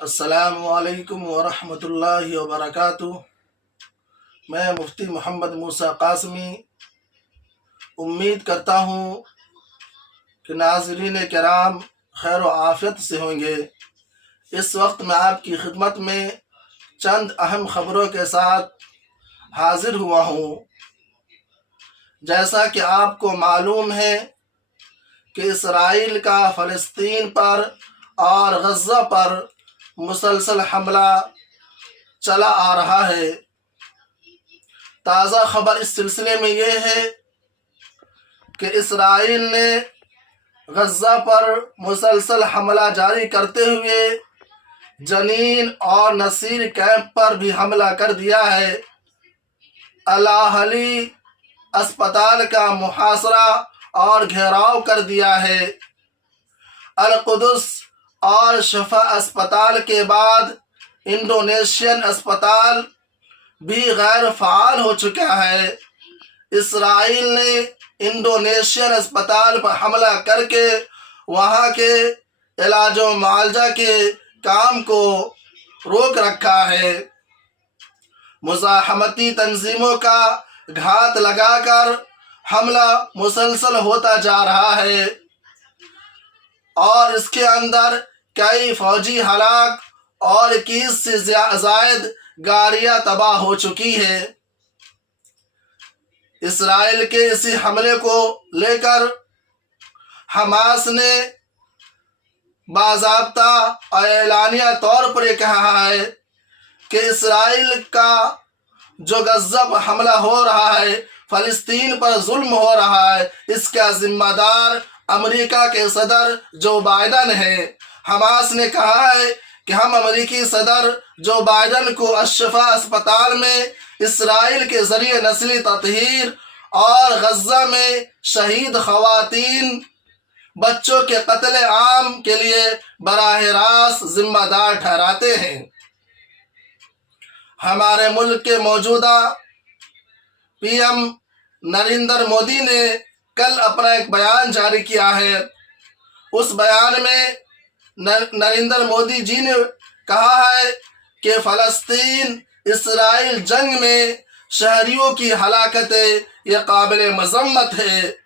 السلام علیکم ورحمۃ اللہ وبرکاتہ۔ میں مفتی محمد موسیٰ قاسمی امید کرتا ہوں کہ ناظرین کرام خیر و عافیت سے ہوں گے۔ اس وقت میں آپ کی خدمت میں چند اہم خبروں کے ساتھ حاضر ہوا ہوں۔ جیسا کہ آپ کو معلوم ہے کہ اسرائیل کا فلسطین پر اور غزہ پر مسلسل حملہ چلا آ رہا ہے۔ تازہ خبر اس سلسلے میں یہ ہے کہ اسرائیل نے غزہ پر مسلسل حملہ جاری کرتے ہوئے جنین اور نصیر کیمپ پر بھی حملہ کر دیا ہے۔ الاہلی اسپتال کا محاصرہ اور گھیراؤ کر دیا ہے۔ القدس اور شفا اسپتال کے بعد انڈونیشین اسپتال بھی غیر فعال ہو چکا ہے۔ اسرائیل نے انڈونیشین اسپتال پر حملہ کر کے وہاں کے علاج و معالجہ کے کام کو روک رکھا ہے۔ مزاحمتی تنظیموں کا گھات لگا کر حملہ مسلسل ہوتا جا رہا ہے اور اس کے اندر کئی فوجی ہلاک اور 21 سے زائد گاڑیاں تباہ ہو چکی ہیں۔ اسرائیل کے اسی حملے کو لے کر حماس نے باضابطہ اور اعلانیہ طور پر یہ کہا ہے کہ اسرائیل کا جو غزہ پر حملہ ہو رہا ہے، فلسطین پر ظلم ہو رہا ہے، اس کا ذمہ دار امریکہ کے صدر جو بائیڈن ہے۔ حماس نے کہا ہے کہ ہم امریکی صدر جو بائیڈن کو الشفا اسپتال میں اسرائیل کے ذریعے نسلی تطہیر اور غزہ میں شہید خواتین بچوں کے قتل عام کے لیے براہ راست ذمہ دار ٹھہراتے ہیں۔ ہمارے ملک کے موجودہ پی ایم نریندر مودی نے کل اپنا ایک بیان جاری کیا ہے۔ اس بیان میں نریندر مودی جی نے کہا ہے کہ فلسطین اسرائیل جنگ میں شہریوں کی ہلاکتیں یہ قابل مذمت ہے۔